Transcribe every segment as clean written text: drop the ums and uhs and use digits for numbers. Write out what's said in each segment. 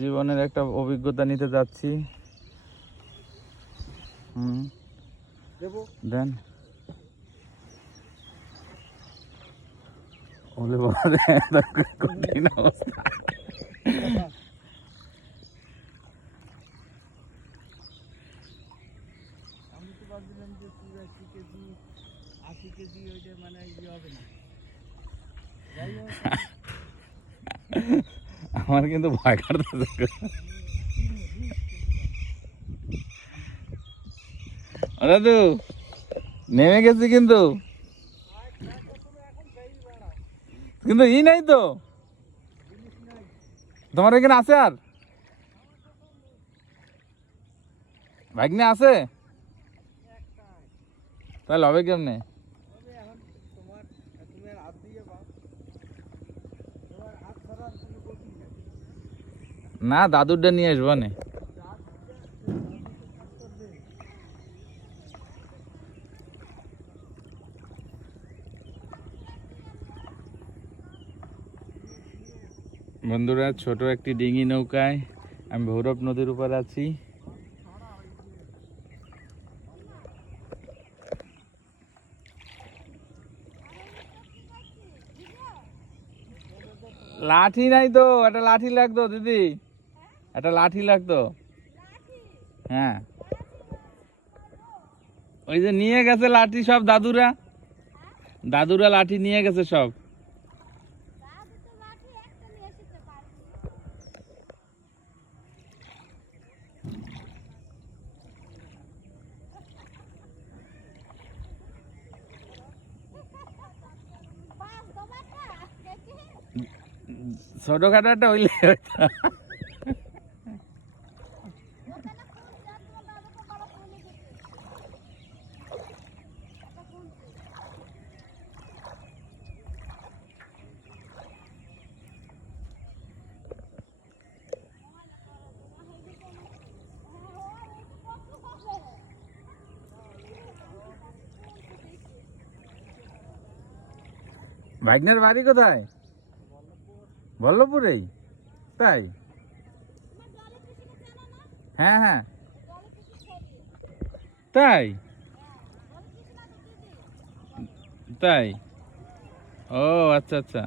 জীবনের একটা অভিজ্ঞতা নিতে যাচ্ছি। দেন ওলে বাবা, কঠিন অবস্থা। আমি তো ভাবছিলাম যে 80 কেজি 80 কেজি ওইটা মানে ইয়ে হবে না। আমার কিন্তু ভয় করতেছে। দাদু নেমে গেছি কিন্তু কিন্তু ই নাই তো তোমার এখানে আছে আর ভাগ্নে আছে তাহলে হবে কেমনে? না দাদুরটা নিয়ে আসবো না। বন্ধুরা ছোট একটি ডিঙি নৌকায় আমি ভৈরব নদীর উপর আছি। লাঠি নাই তো, একটা লাঠি লাগতো দিদি, একটা লাঠি লাগতো। হ্যাঁ ওই যে নিয়ে গেছে লাঠি সব দাদুরা, দাদুরা লাঠি নিয়ে গেছে সব। ছোটখাটো একটা হইলে ভাগ্নের বাড়ি কোথায়? বল্লভপুরেই? তাই? হ্যাঁ হ্যাঁ তাই তাই ও আচ্ছা আচ্ছা।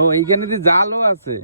ও এইখানে যে জালও আছে।